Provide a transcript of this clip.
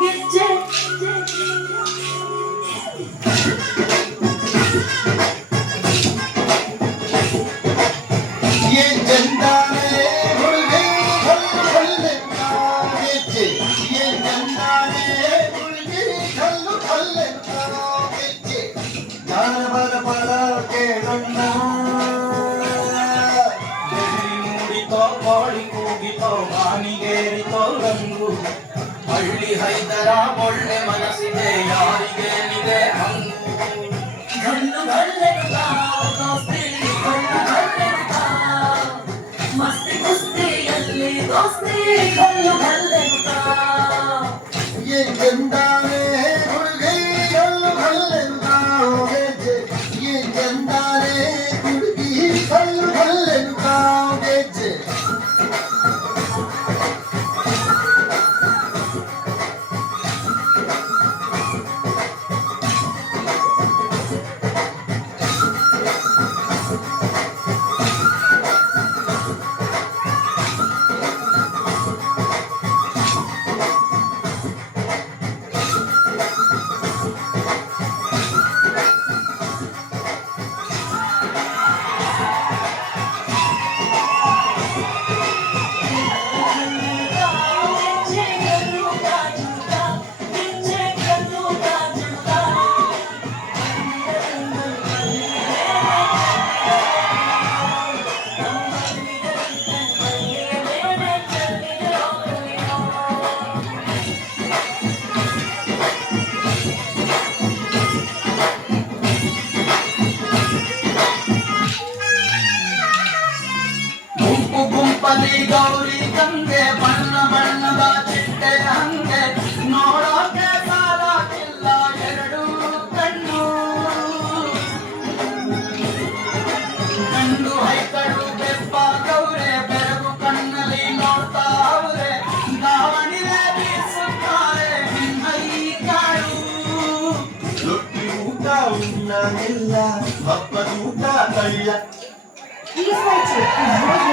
ಗೆಜ್ಜೆ ये जंदाने मुर्गे खल्ले गेज्जे ये जंदाने मुर्गे खल्ले गेज्जे जानवर पर के गन्ना ಮೂಡಿತೋ ಕೋಳಿ ಕೂಗಿತೋ ಮಾನಿಗೇರಿತೋ ರಂಗು ಹಳ್ಳಿ ಹೈದರ ಒಳ್ಳೆ ಮನಸ್ಸಿದೆ ಯಾರಿಗೇನಿದೆ ಹಂಗು ಗಲ್ಲು ಗಲ್ಲೆನುತ್ತಾವ್ ದೋಸ್ತಿ ಗಲ್ಲು ಗಲ್ಲೆನುತ್ತಾವ್ ಮಸ್ತಿ ಕುಸ್ತಿಯಲ್ಲಿ ದೋಸ್ತಿ ಗಲ್ಲು ಗಲ್ಲೆನುತ್ತಾವ್ ये जंदाने मुर्गे खल्ले गेज्जे ये जंदाने मुर्गे खल्ले गेज्जे ಗೆಜ್ಜೆ ಗಲ್ಲು ಕಾಜುತ ಗೆಜ್ಜೆ ಗಲ್ಲು ಕಾಜುತ ಗುಂಪು ಗುಂಪಲಿ ಗೌರಿ ಗಂಗೆ ಬಣ್ಣ ಬಣ್ಣದ ಚಿಟ್ಟೆ ಹಂಗೆ ನೋಡೋಕೆ ಸಾಲಾಗಿಲ್ಲ ಎರಡು ಕಣ್ಣು ಗಂಡು ಹೈಕಳು ಬೆಪ್ಪಾಗವ್ರೆ ಬೆರಗು ಕಣ್ಣಲ್ಲಿ ನೋಡ್ತಾ ಅವ್ರೆ ದಾವಣಿಲೆ ಬೀಸುತ್ತಾರೆ ಹೈಕಾಳು ರೊಟ್ಟಿ ಊಟ ಉಣ್ಣಾಗಿಲ್ಲ ಹಬ್ಬದ ಊಟ ಕಳ್ಳ Please watch it.